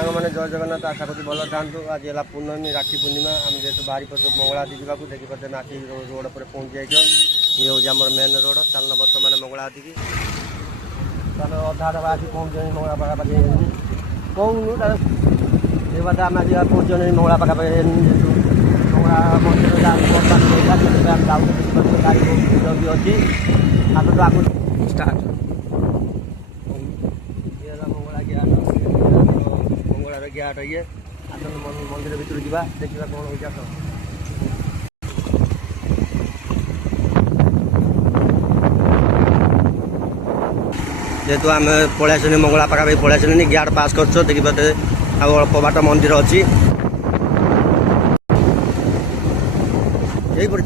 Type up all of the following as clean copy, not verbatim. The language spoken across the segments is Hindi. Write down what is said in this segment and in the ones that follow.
मैंने जय जगन्नाथ आशा करी भल था। आज है पूर्णमी राखी पूर्णिमा आम जेहतु बाहरी पड़े मंगलाहाती जावाक देखिपे आखि रोड पर पहुँच जाइए। ये हूँ आम मेन रोड चलन बर्तमान मंगलाहाती की अधा दबा आसी पहुँच जाए मंगला पाखापाखि कहूँ ये बात आम आज पहुँच जाए मंगला पाखापाखि जेहतु मंगला मंदिर गाड़ी भी अच्छी आस तो आगे स्टार्ट मंगला गया मंगलार गैट ये आस मंदिर भर जा देखा कौन हो जेहेतु आम पलैसन मंगला पाखापाखि पलैसन गैट पास कर देखिए अल्प बाट मंदिर अच्छी यही पड़े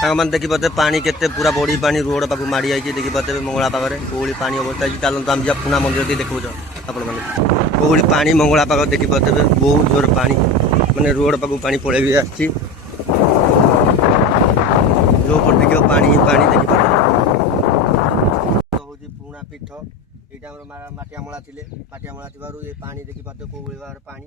सांग मैंने देखिपे पानी केते पूरा बड़ी पानी रोड पाक माड़ी आई देखिपे मंगला पाखे कौड़ी पानी अवस्था चलते आम जा पुना मंदिर देखो आपण मैंने कौड़ी पानी मंगला पाख देखिपे बहुत जोर पानी माने रोड पाक पानी पड़े भी आसी जो देखिए पानी पानी देखिपे हूँ पुणा पीठ यहाँ माटियामला थे माटियामला थी ये पानी देखिपे कौड़ी पानी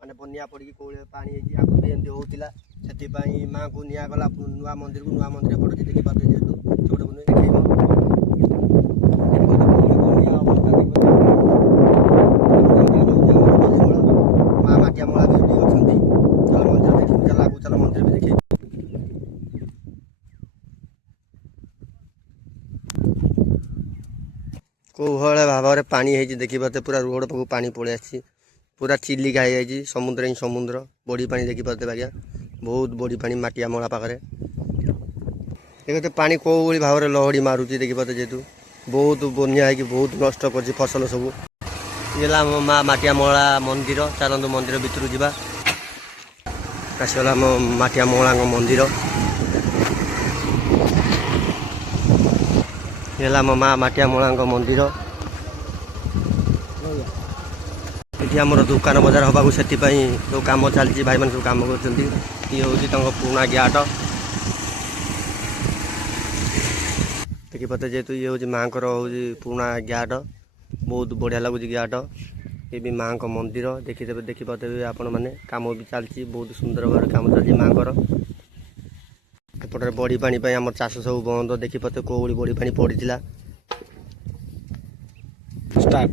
माने बनिया पड़ी कौड़ी पानी आगे भी एमती होता से माँ को निगला नुआ मंदिर को नुआ मंदिर पड़े देखिपे जेहतु छोटे बन देख माँ माटियामला भी अच्छा चल मंदिर देख चल आगे चल मंदिर भी देखे कौहल भाव में पानी है देखिपे पूरा रोड पाक पानी पड़े आसी पूरा चिलिका हो समुद्र ही समुद्र बड़ी पानी देखिपे आज्ञा बहुत बड़ी पानी माटियामला पाखे देखते पानी कौली भाव में लहड़ी मारुति देखिपे जेहेतु बहुत बनिया है बहुत नष्ट कर फसल सब ये माँ माटियामला मंदिर चलतु मंदिर भीतर जा आसगला माटियामला मंदिर ये माँ माटियामला मंदिर ये आमर दुकान बजार हवा से जो कम चलती भाई मैंने सब कम कर ये हूँ पुणा गैट देखिपे जेहेतु ये हूँ माँ को पुणा गैट बहुत बढ़िया लगुच गैट ये भी माँ को मंदिर देखिदेवे देखिपे आपण मैंने कम भी चलती बहुत सुंदर भाव कम चलती माँ को एपटे बड़ी पानी आम चाष सब बंद देखिपे कौड़ी बड़ी पानी पड़ी स्टार्ट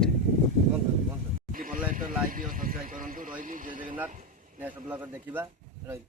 भल लाइक और सब्सक्राइब करूँ रही जय जगन्नाथ नेक्स्ट ब्लॉग देखा रही।